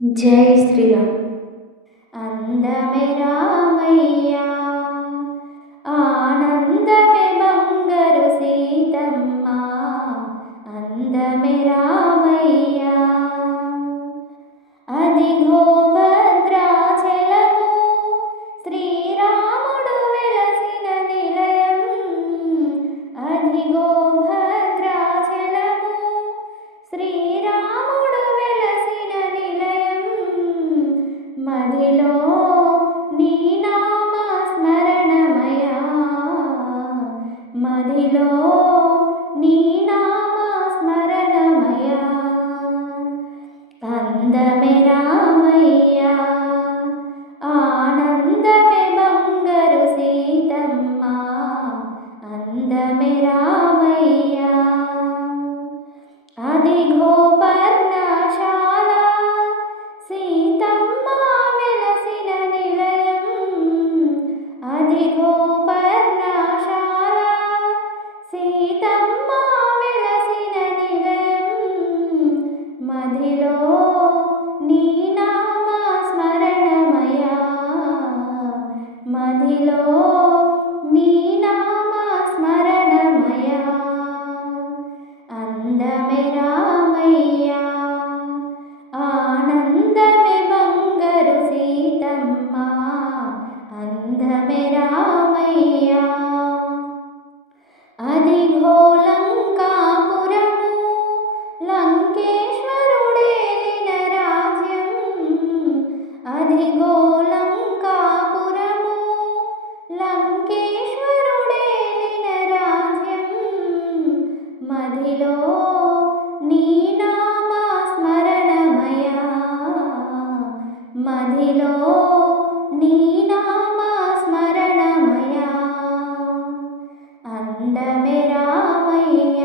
జై శ్రీరామ్. అందమే రామయ్య, ఆనందమే బంగారు సీతమ్మ. అందమే రామయ్య, అదిగో భద్రాచలము, శ్రీరాముడు వెలసిన నిలయం. అదిగో భద్రాచలము, శ్రీరాముడు వెలసిన నిలయం. మదిలో నీ నామ స్మరణమయా, మదిలో నీ నామ స్మరణమయా. అందమే రామయ్య, ఆనందమే బంగారు సీతమ్మ. అందమే రామయ్య, అదిగో పర్ణశాల, సీతమ్మ వెలసిన నిలయం. అదిగో పర్ణశాల, సీతమ్మ వెలసిన నిలయం. మదిలో నీ నామ స్మరణమయా, మదిలో నీ నామ స్మరణమయా. అందమే రామయ్య, ఆనందమే బంగారు సీతమ్మ. అందమే రామయ్య, అదిగో లంకాపురము, లంకేశ్వరుడేలిన రాజ్యం. అదిగో లంకాపురము, లంకేశ్వరుడేలిన రాజ్యం. మదిలో నీ నామ స్మరణమయా, మదిలో నీ నామ స్మరణమయా. అందమే రామయ్య,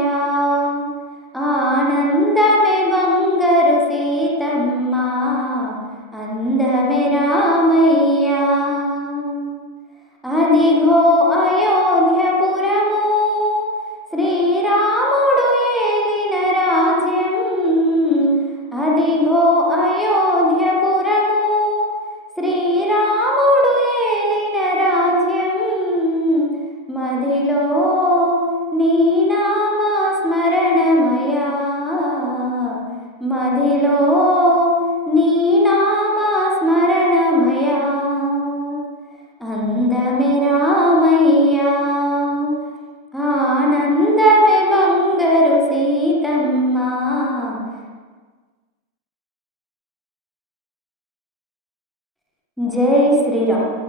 ఆనందమే బంగారు సీతమ్మ. అందమే రామయ్య, అదిగో అయోధ్యపురము, శ్రీరాముడు ఏలిన రాజ్యం. అదిగో అయోధ్యపురము, శ్రీరాముడు ఏలిన రాజ్యం. మదిలో నీ నామ స్మరణమయా, మదిలో నీ నామ స్మరణమయా. అందమే రామయ్య, ఆనందమే బంగారు సీతమ్మ. జై శ్రీరామ్.